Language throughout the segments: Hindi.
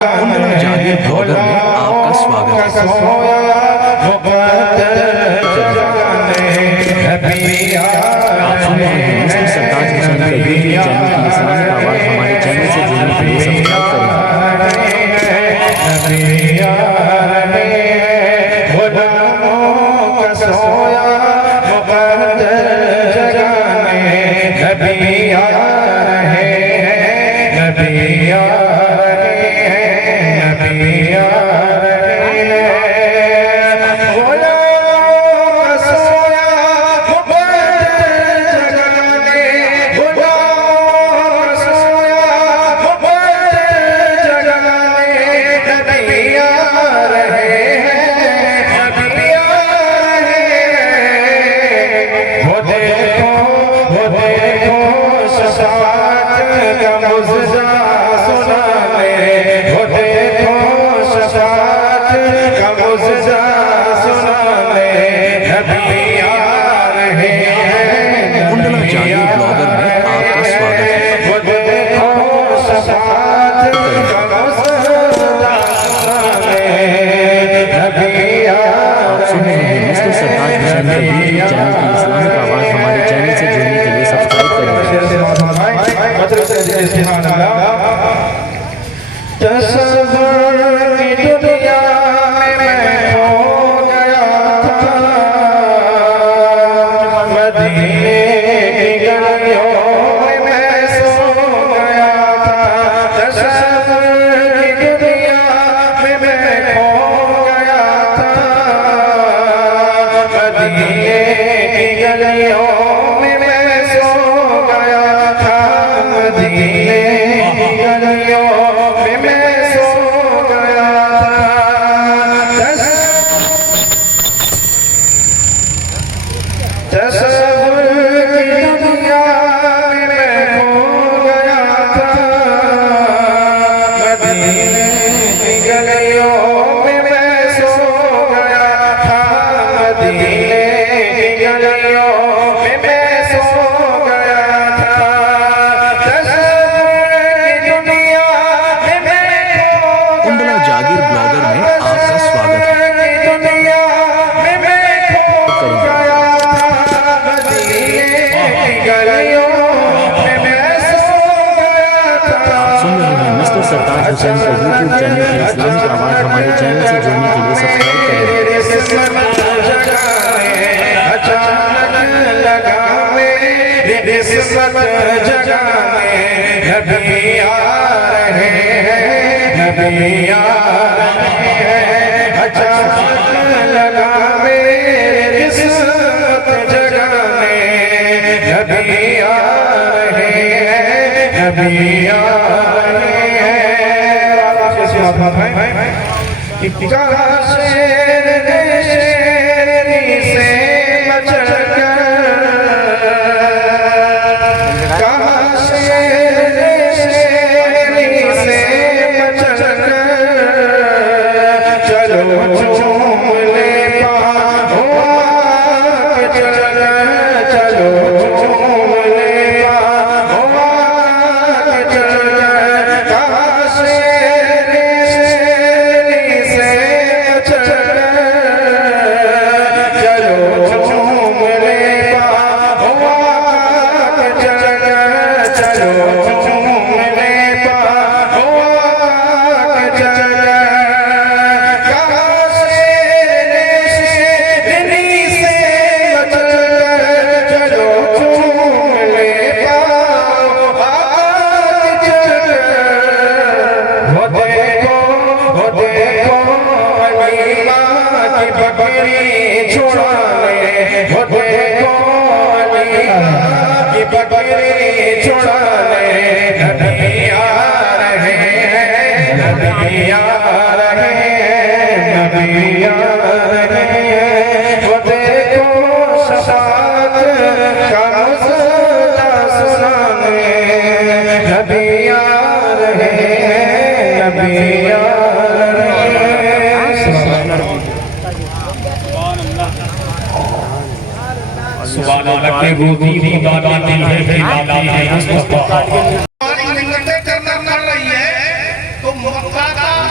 जागीर ब्लॉगर में आपका स्वागत है। आप सुन रहे हैं मिस्टर सरताज हुसैन का यूट्यूब चैनल की इस्लामिक आवाज़। हमारे चैनल से जुड़ने के लिए सब्सक्राइब सरताज हुसैन का यूट्यूब चैनल की इस्लामिक आवाज़। हमारे चैनल से जुड़ने के लिए सब्सक्राइब करें। सुभान अल्लाह की रोजी दी दादा दिल है खिलाती है मुस्तफा। करना कर रही है तो मक्का का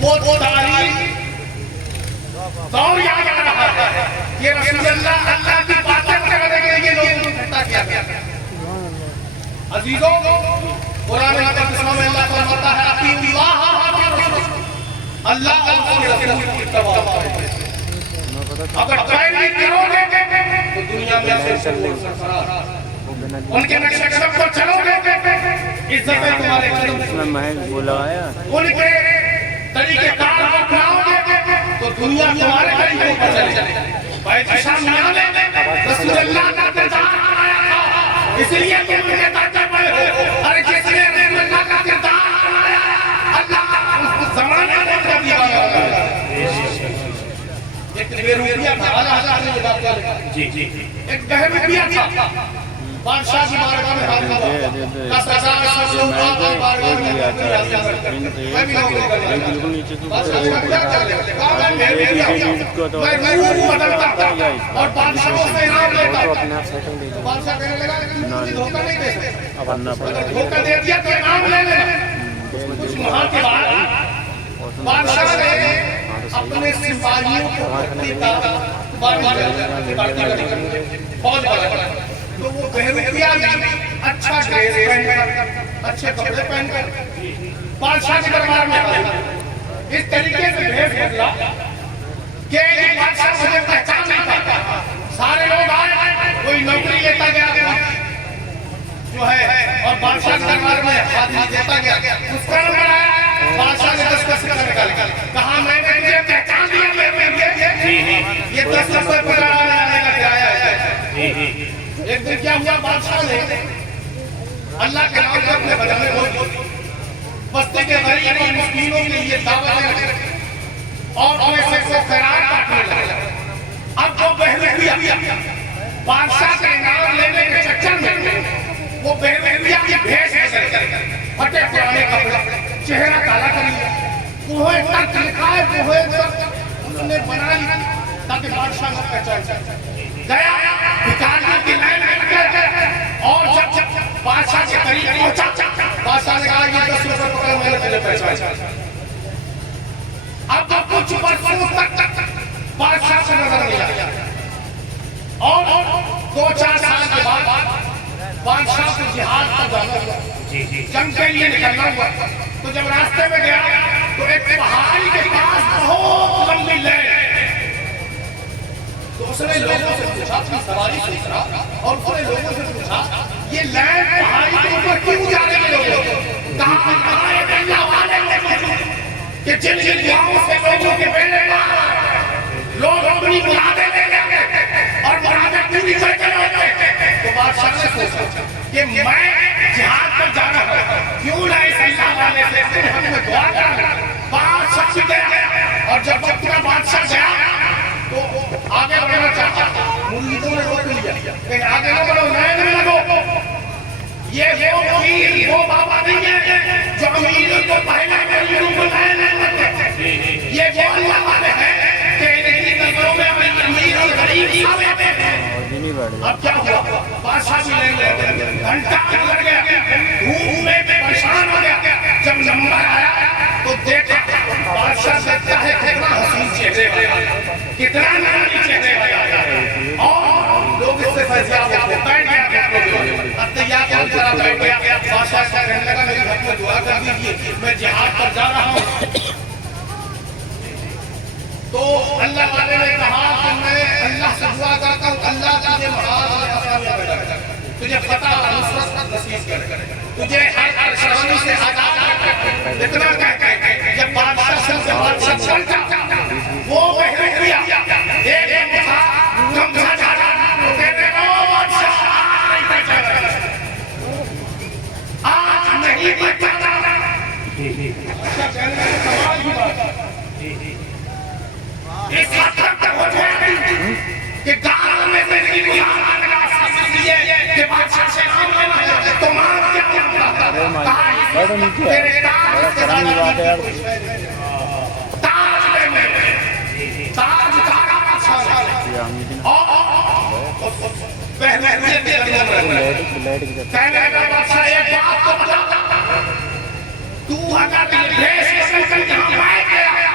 वो तारीख दौर याद आ रहा है कि रसूल अल्लाह की बातें करने के लिए लोगों को इकट्ठा किया गया। अजीजों, कुरान में अल्लाह फरमाता है अतीउल्लाह व रसूल, अल्लाह और उसके रसूल की इत्तबा करो। अगर पैरवी करोगे तो दुनिया में से उनके नक्शे कदम पर चलोगे, इज्जत तुम्हारे कदम उनके तरीकेकार अपनाओगे तो दुनिया तुम्हारे तरीकों पर चलेगी। पैसा मियाने रसूल अल्लाह का किरदार बनाया था, इसलिए तुम उनके दर्जे पर हो। अरे जिसने रसूल अल्लाह का किरदार बनाया, अल्लाह उस जमाने में उनका दीवाना है। एक बेरूपिया था, आला ने ये बात कही। जी जी, एक बहरूपिया था, बादशाह की बारगाह में हाजिर हुआ। 10,000 सब लोग बारगाह में हाजिर करते। मैं भी नौकरी करता था। बादशाह का क्या चले? मैं रूप बदलता था और बादशाहों से इनाम लेता था। तो बादशाह कहने लगा कि मुझे धोखा नहीं दे सकते, अगर धोखा दे दिया तो इनाम ले लेना। कुछ माह के बाद बादशाह ने अपने सिपाहियों को भर्ती का फौज बढ़ाया। तो वो बहरूपिया अच्छा ड्रेस पहनकर, अच्छे कपड़े पहनकर बादशाह के दरबार में आया। इस तरीके से भेष बदला कि बादशाह मुझे पहचान नहीं पाता। सारे लोग आए, कोई नौकरी लेता गया जो है और बादशाह के दरबार में हाजिरी देता गया। उसका नंबर आया, बादशाह ने 10 पैसे का निकाल कहा मैंने तुझे पहचान दिया, ये 10 रुपए पर आने का किराया है। एक दिन क्या हुआ, बादशाह ने अल्लाह के नाम से अपने बजाने को बस्ती के गरीब और मिस्कीनों के लिए दावत और पैसे को खैरात बांटने लगा। अब वो बहरूपिया बादशाह का इनाम लेने के चक्कर में वो बहरूपिया की भेष फटे पुराने कपड़े, चेहरा काला कर लिया, कोहे तक लिखा है, कोहे तक उसने बना लिया ताकि बादशाह को पहचान सके। गया भिखारियों की लाइन में और जब बादशाह के करीब पहुंचा, बादशाह ने कहा ये 10 रुपए पकड़, मैंने तुझे पहचाना। अब कुछ बरसों तक बादशाह से नजर नहीं आया और 2-4 साल के बाद बादशाह को जिहाद पर जाना हुआ, जंग के लिए निकलना हुआ। तो जब रास्ते में गया तो एक पहाड़ी के पास बहुत लंबी लाइन, तो उसने लोगों से पूछा, अपनी सवारी पूछ रहा और उसने लोगों से पूछा ये लाइन पहाड़ी के ऊपर क्यों जा रहे लोग? कहा कि जिन जिन गांवों से लोगों के बेड़े लोग अपनी मुरादें ले लेंगे और मुरादें पूरी करके लौटे। तो बादशाह ने सोचा कि मैं जिहाद पर जा रहा हूं, क्यों ना इस अल्लाह वाले से हमें दुआ कर। बादशाह से गया और जब पूरा बादशाह गया तो आगे बढ़ना चाहता, मुरीदों ने रोक लिया कि आगे न बढ़ो, लाइन में लगो। ये वो पीर, वो बाबा नहीं है जो अमीरों को पहले गरीबों को लाइन में लगते। ये वो अल्लाह वाले हैं कि इनकी नजरों में अमीर और गरीब सब आते हैं। अब क्या हुआ, बादशाह भी लाइन में घंटा लग गया, धूप में परेशान हो गया। जब नंबर आया तो देखा बादशाह देखता है कितना हसीन चेहरे वाला, कितना नाराज चेहरे वाला, और लोग इससे फैसला हो बैठ गया। तैयार करा बैठ गया। बादशाह कहने लगा मेरी हक में दुआ कर दीजिए, मैं जिहाद पर जा रहा हूँ। तो अल्लाह वाले ने कहा कि मैं अल्लाह से दुआ करता हूँ, अल्लाह तुझे तुझे पता नसीब करे, तुझे हर परेशानी से आजाद करे। इतना कहते जब बादशाह से बादशाह चलता वो बहरूपिया एक था गमछा झाड़ा, कहते ओ बादशाह आज नहीं बचाना। सवाल की बात इस हद तक हो जाए कि गांव में से नहीं कि बादशाह से नाम लेना है तो मान क्या तेरे ताज के ताज ताज तारा पहले बादशाह एक बात तो बता, तू अगर भेष बदल कर यहाँ आए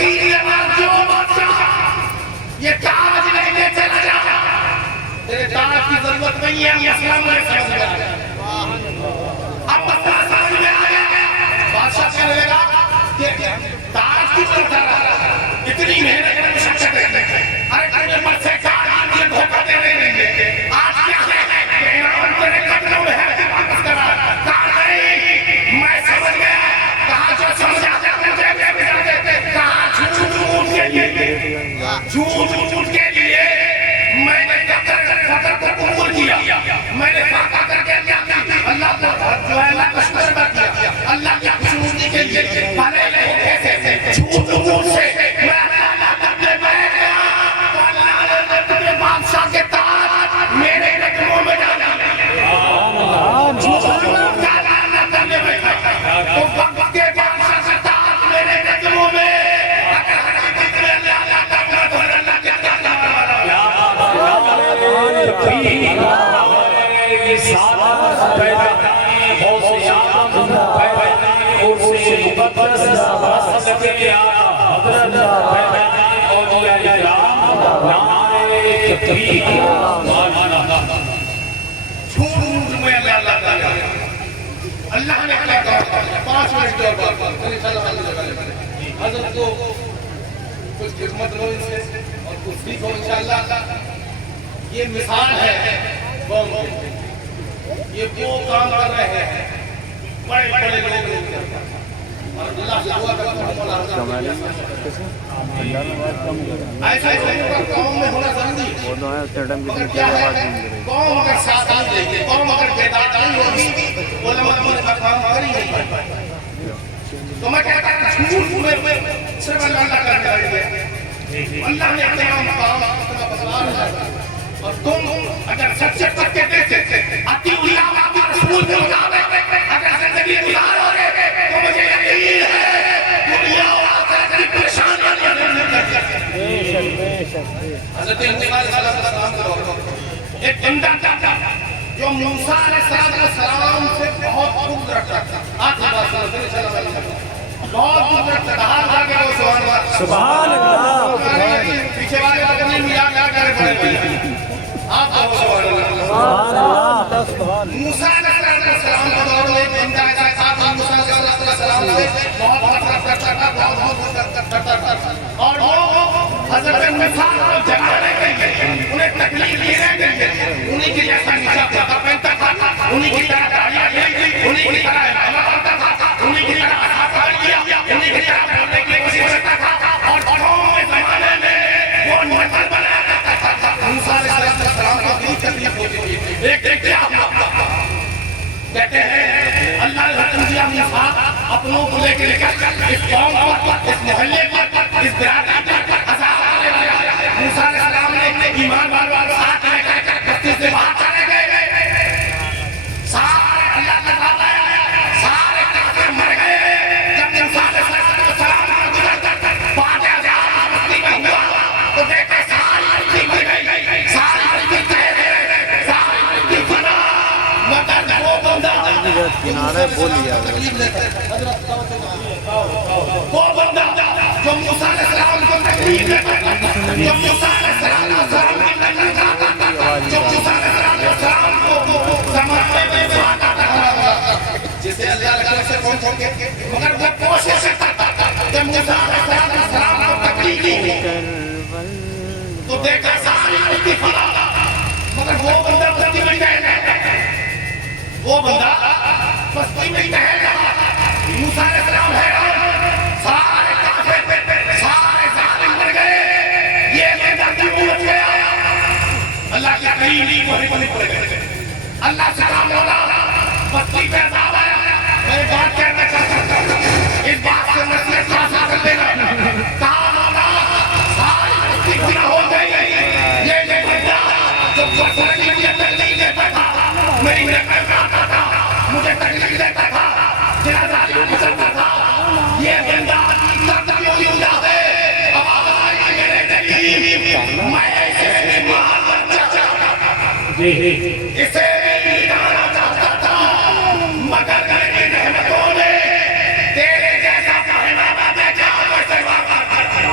तीन बार जो बादशाह ये ताज लेके चला जा, तेरे ताज की जरूरत नहीं है, मसला मुझे समझ में आ गया। अब मसला समझ में आ गया। बादशाह कहने लगा कि ताज की तरफ आ रहा, इतनी मेहनत करने में शक्ति है, अरे तेरे मन से ताज मुझे धोखा दे रहे हैं, आज क्या है तेरा तेरे कदमों में है, वापस करा कहा नहीं, मैं समझ गया, कहा जो समझा मुझे कहा झूठ के लिए मैंने फकर को कबूल किया, मैंने फाका करके अल्लाह को जो है अल्लाह का शुक्र अदा किया, अल्लाह की खुशनुदी के लिए भले कैसे झूठ से मैं अल्लाह करने बैठ गया, तो अल्लाह ने अपने बादशाह के ताज मेरे कदमों में डाला। झूठ का लाना करने बैठा तो वक्त के बादशाह के ताज मेरे कदमों में, अल्लाह ने क्या कहा 5 मिनट के बाद हज़रत को कुछ खिदमत लो इनसे और कुछ सीखो इंशाअल्लाह। ये मिसाल है कौम की, ये वो काम कर रहे हैं बड़े बड़े लोग और अल्लाह से दुआ करता हूं ऐसा लोगों का कौम में होना जरूरी है। मगर क्या है कौम अगर साथ आ जाएगी, कौम अगर बेदार नहीं होगी, उलमा का काम कर ही नहीं पाएगा। तो मैं कहता हूं झूठ में सिर्फ अल्लाह करने वाली है, अल्लाह ने अपना काम अपना बदलाव है और तुम अगर सच्चे पक्के देते अति उल्लाह का रसूल के मुताबिक अगर जिंदगी गुजारोगे तो मुझे यकीन है दुनिया और आखिरत की परेशानियां नहीं हज़रत इंतकाल सल्लल्लाहु अलैहि वसल्लम एक बंदा जो मूसा अलैहिस्सलाम से बहुत दूर रखता था, आखिरी बात सल्लल्लाहु अलैहि वसल्लम बहुत दूर रखता था, हाथ आगे वो सुभान अल्लाह पीछे वाले को नहीं मिला क्या करे पड़े आप सुभान अल्लाह। मूसा अलैहिस्सलाम का दौर में बंदा ऐसा था, मूसा अलैहिस्सलाम से बहुत नफरत करता था, बहुत करता था और वो हज़रत मूसा को जगाने के लिए उन्हें तकलीफ देने के लिए उन्हीं की जैसा निशान पहनता था, उन्हीं की तरह दाढ़ियां ली, उन्हीं की तरह बाबा बनता था, उन्हीं की तरह हाथ पकड़ लिया, उन्हीं की तरह बोलने की कोशिश करता था और कौम में ज़माने में वो नकल बनाया करता था। मूसा अलैहिस्सलाम को भी तकलीफ होती थी। एक क्या कहते हैं अल्लाह ने हुक्म दिया मूसा अपनों को लेकर इस कौम पर, इस मोहल्ले पर, इस बिरादरी पर अज़ाब करने वाला मूसा अलैहिस्सलाम ने ईमान वालों को साथ लेकर बस्ती से बाहर चले गए, सारे अल्लाह का नाम आया, सारे काफिर मर गए। जब मूसा अलैहिस्सलाम बात बस्ती में हुआ तो देखे सारी बस्ती मर गई, सारी बस्ती तैर गई, सारी बस्ती फना, मगर वो बंदा किनारे बोल लिया वो बंदा जो मूसा अलैहिस्सलाम को तकलीफ देता था, जो मूसा अलैहिस्सलाम की नकल करता था, जो मूसा अलैहिस्सलाम को ज़माने में मारता था, जिसे अल्लाह रसूल से कौन छोड़ के मगर वो कोशिश करता था जब मूसा अलैहिस्सलाम को तकलीफ दी तो देखा सारी बस्ती फना, मगर वो बंदा बस्ती में टहल रहा, वो बंदा बस्ती में टहल रहा, मूसा अलैहिस्सलाम है सारे काफिर सारे जालिम मर गए, ये बंदा क्यों बच गया? अल्लाह की करीम वही पड़ गए। अल्लाह से कहा मौला बस्ती पे अज़ाब आया, मैं बात कहना चाहता हूं, इस बात से नसीहत हासिल कर लेना। कहा मौला सारी बस्ती फना हो गई, ये बंदा जो बस्ती में तकलीफ देता था, मेरी नकल करता था, मुझे तकलीफ देता था, तेरा जालिम गुजरता था, ये बंदा क्यों जिंदा है? आवाज़ आई मेरे करीब, मैं इसे मारना चाहता था, इसे निकालना चाहता था, मगर मेरी रहमतों ने तेरे जैसा पहनावा देखा, मुझसे वापस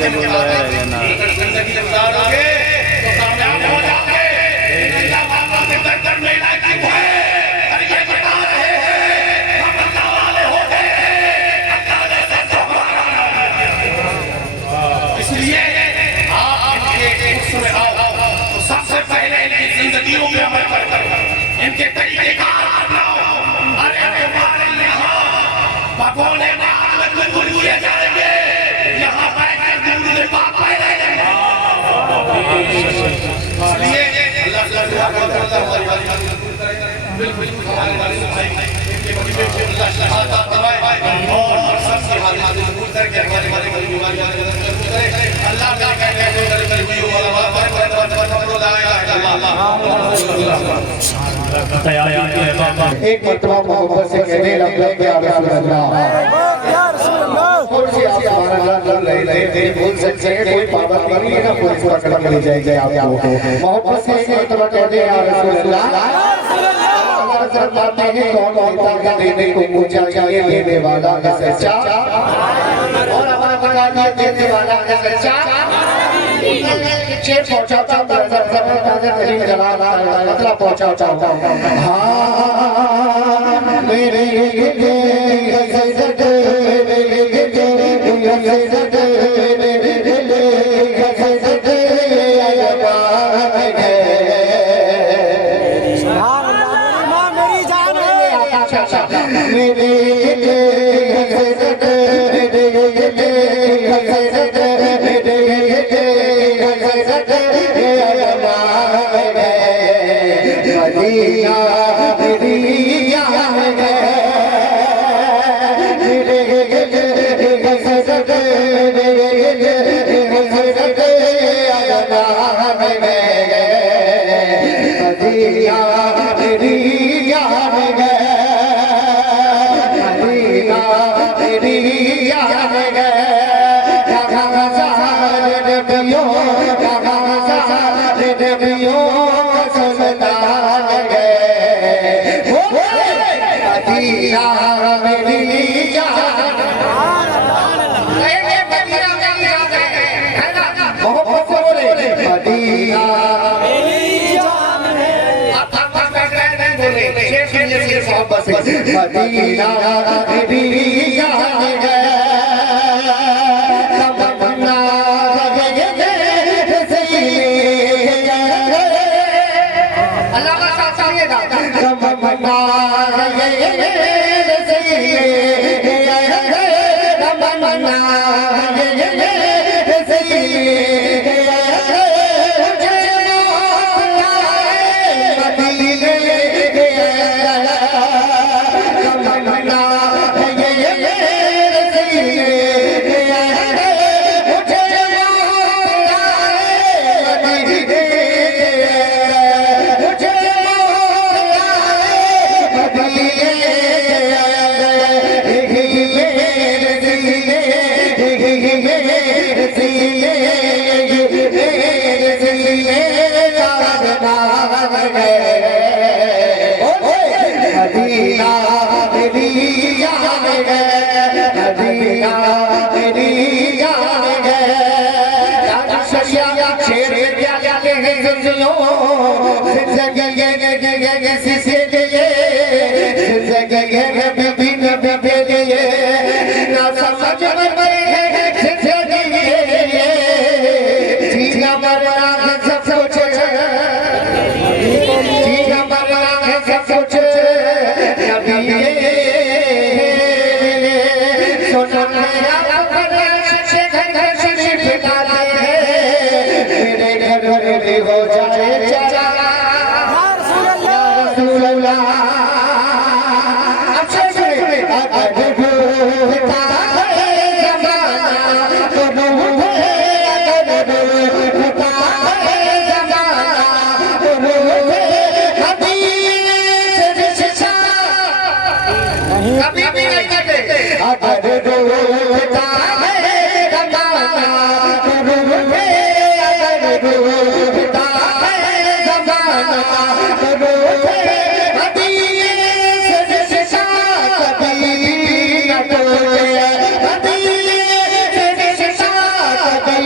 अगर जिंदगी गुजारोगे तो कामयाब हो जाओगे। अल्लाह बाबा के दर दर में इलाज है। और ये बता रहे हैं हम अल्लाह वाले हो गए हैं, अल्लाह ने सब हमारा। इसलिए आप इनके उसमें आओ तो सबसे पहले इनकी जिंदगियों में अमल करो, इनके तरीक़ेकार अपनाओ। अरे तुम्हारे यहाँ भगोने में आग में गुल किए जाएंगे, यहाँ बैठकर दूध में पाप पाए रहेंगे। इसलिए एक मरतबा मोहब्बत से कहने लगा कि या रसूल अल्लाह थोड़ी आप हमारा नाम ले रहे बोल सकते हैं, कोई पाबंदी नहीं है ना, पुलिस पकड़ के ले जाएगी आपको। मोहब्बत से एक मरतबा कहते हैं या रसूल अल्लाह फरमाते हैं कौन देता है देने को पूछा चाहिए, देने वाला है सच्चा और हमारा बता दिया देने वाला है सच्चा। पीछे पहुंचाता करीम जलाल मतलब पहुंचाता हाँ मेरे मदीना मदीना तमन्ना अल्लाह का साथ सुनिएगा तमन्ना तमन्ना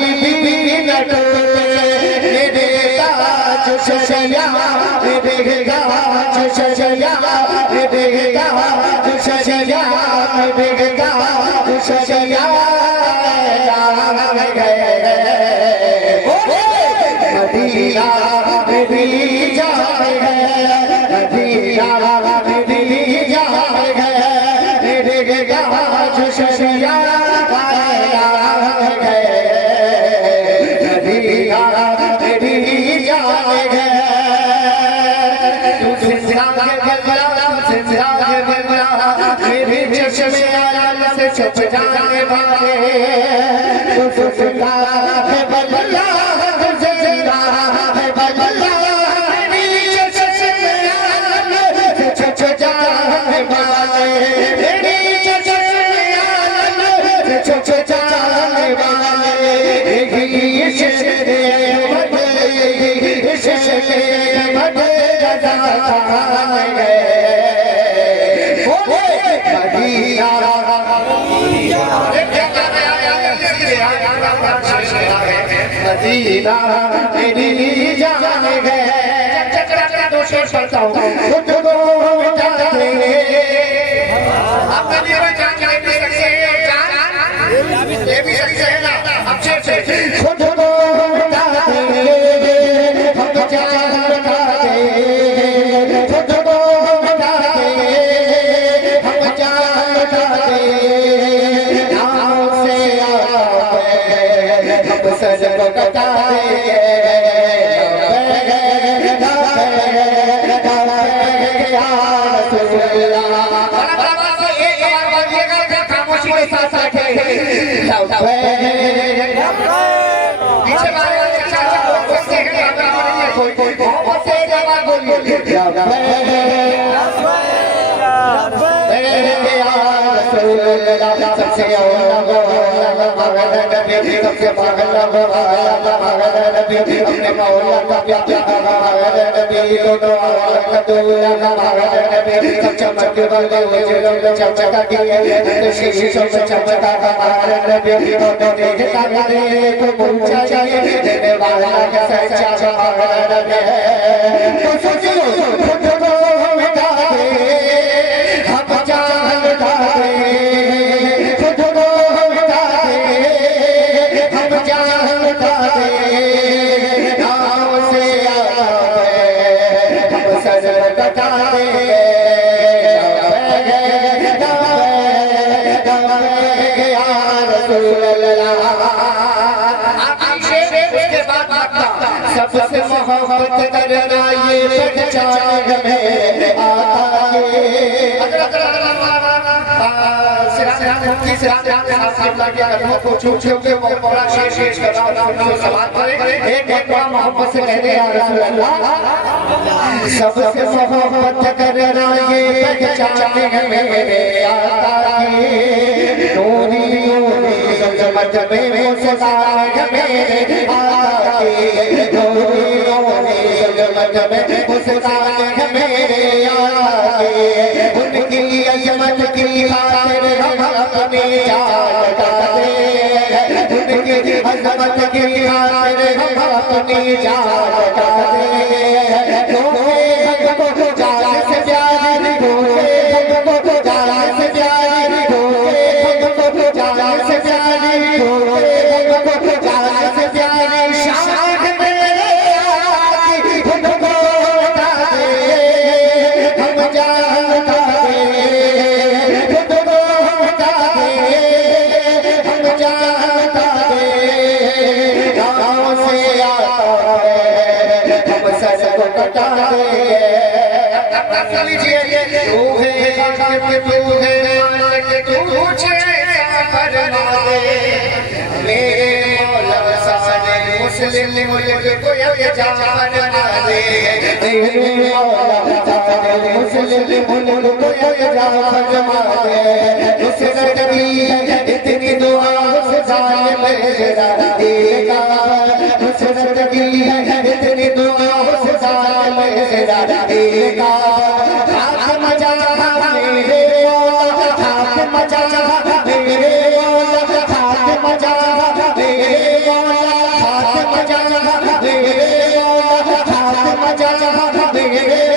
देगा सजया देगा सजया देगा सजया मदीना भी जाए मदीना भी जाए देगा सजया छुप जाने वाले बदला है बदला है बदला छुप जाने वाले छुप जाने वाले मदीना मेरी जान है दोषों पड़ता हूँ खुद को जाने आप कभी जान नहीं सकते ये भी सकते हैं ना अच्छे से खुद को जाने हम जानते खुद को जाने हम जानते नाम से हम सजन कटा अपने मौला का चमक चमका सबसे मोहब्बत करना ये पहचान में आता है मोहब्बत से कहते हैं सबसे मोहब्बत करना ये पहचान में आता है नूरी नूरी जमत में मुस्कान में आता है नूरी नूरी जमत में मुस्कान में आता है उनकी अजमत की खातिर हम अपनी जान लटाते उनकी अजमत की खातिर हम अपनी जान लटाते जान से प्यारी जान से प्यारी जान से प्यारी जान से प्यारी शाख मेरे आकी उनको उठाते हम जानता है उनको उठाते हम जानता है गाँव से आता है हम सर को कटाते लीजिए तू है तू है तू फरमा दे मेरे मौला साले मुस्लिम मुल्क को ये जान बना दे मेरे मौला साले मुस्लिम मुल्क को ये जान बना दे उसने कभी इतनी दुआ उस जालिम मेरा देगा उसने कभी इतनी दुआ उस जालिम मेरा देगा हाथ मचा मेरे मौला हाथ मचा मेरे मजा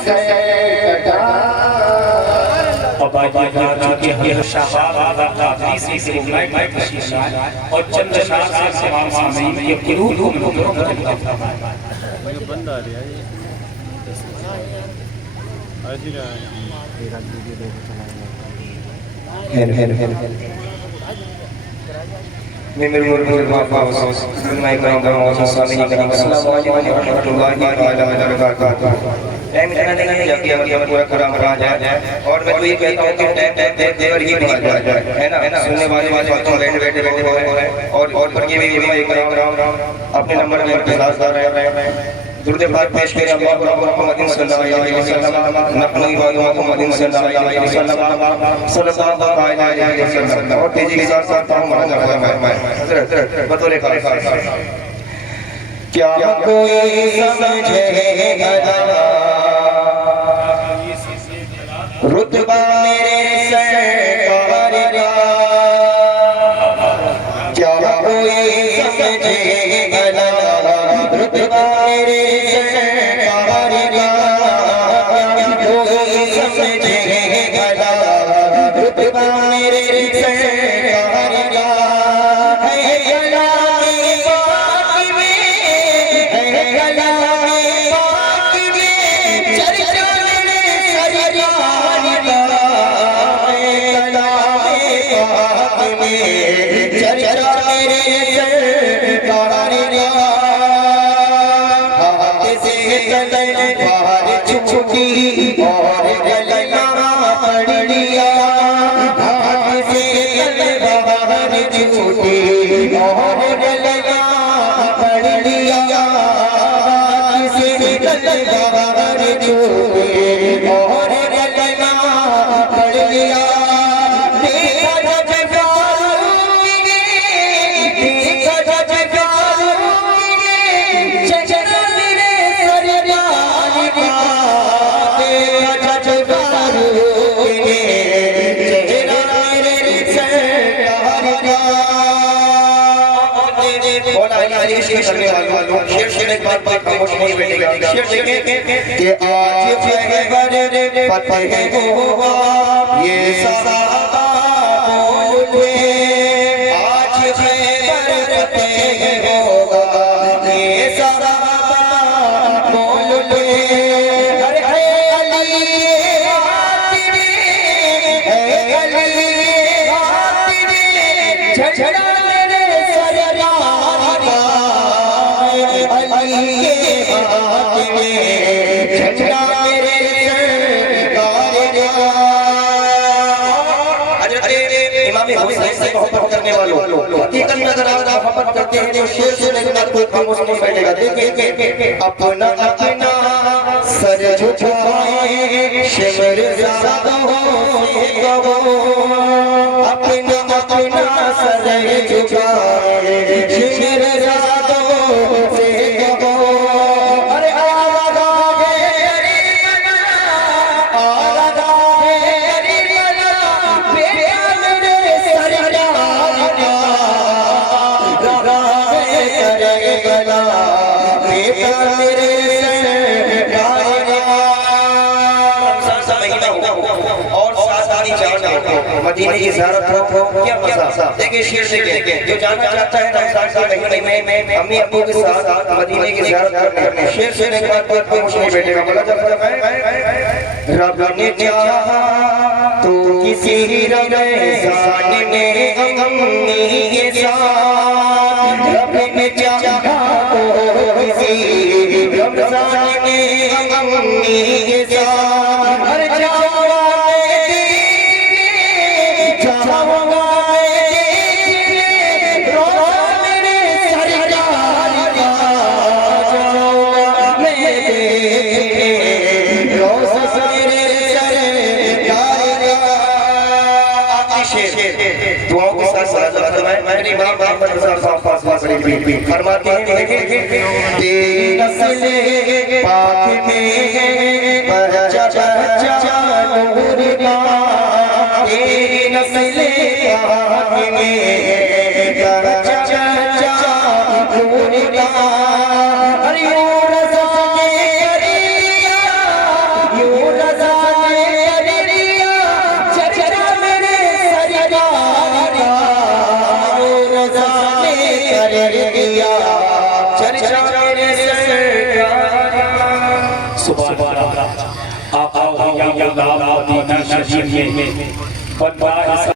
से कटा बाबा जी जा चुके हैं शाहबाद कादरी से मैं खुशी और चंद शाह से सवाल सामीन के कुलूब में मुकर्रम फरमाया बंदा आ रहा है आज ही रहा है एक आदमी वीडियो देखो चलाएगा मैं मेरे मुर्मुर बाबा मैं करूंगा स्वामी जी का अस्सलाम वालेकुम व रहमतुल्लाहि व बरकातहू। टाइम इतना देना नहीं जब कि पूरा कुरान पढ़ा जाए और मैं तो ये कहता हूं कि टाइम देकर ही पढ़ा जाए, है ना। सुनने वाले बातों बैठे हो रहे हैं और पर ये भी मैं कराम अपने नंबर में इंतजार कर रहे हैं। दुर्दे बात पेश करें अल्लाह मुहम्मद सल्लल्लाहु अलैहि वसल्लम नबी मुहम्मद सल्लल्लाहु अलैहि वसल्लम और तेजी के साथ हम मैं हजरत बतौर खास क्या कोई समझे अदा रुतबा मेरे सरकार का, क्या कोई समझे अदा रुतबा मेरे सरकार का, कोई समझे अदा रुतबा मेरे सरकार का। है कलामे पाक में, है कलामे पाक में चर्चा मेरे सरकार का, है कलामे पाक में चर्चा मेरे सरकार का। बाहर छुपी और गलना पड़ लिया, हाथ से बाहर छुपी और गलना पड़ लिया, हाथ से बाहर छुपी और गलना पड़ लिया। देखा जब गारूंगे, देखा जब गारूंगे चचरा कि आज खैबर फतह हुआ ये सहाबा बोले, आज खैबर फतह होगा ये सहाबा बोले। अरे अली हाथ में, अली हाथ में झगड़ा मेरे सरदार का, अली के हाथ में झंडा मेरे सरकार का। हज़रत इमाम हुसैन से मोहब्बत करने वालों हकीकत नजर आ रहा मोहब्बत करते हैं जो शेर से लेकर कोई खामोश नहीं बैठेगा। देखिए अपना अपना सर झुकाए शहरजादा से कहो, अपना अपना सर झुकाए शहरजादा से कहो। अरे आवाज़ मदीने की ज़ियारत हो क्या मजा। देखिए शेर देखिए जो जाना चाहता है रमजान के महीने में अम्मी अब्बू के साथ मदीने की ज़ियारत करने, शेर से एक बात कुछ नहीं बैठेगा। बोला जब रब ने चाहा तो किसी रमजान में अम्मी के साथ, रब ने चाहा तो किसी रमजान में अम्मी के साथ। हर फरमाते हैं नस्ल पाक में बच्चा बच्चा नूर का, तेरी नस्ल पाक में बच्चा बच्चा नूर का। अरे या गुलाम मदीना शरीफ में बनता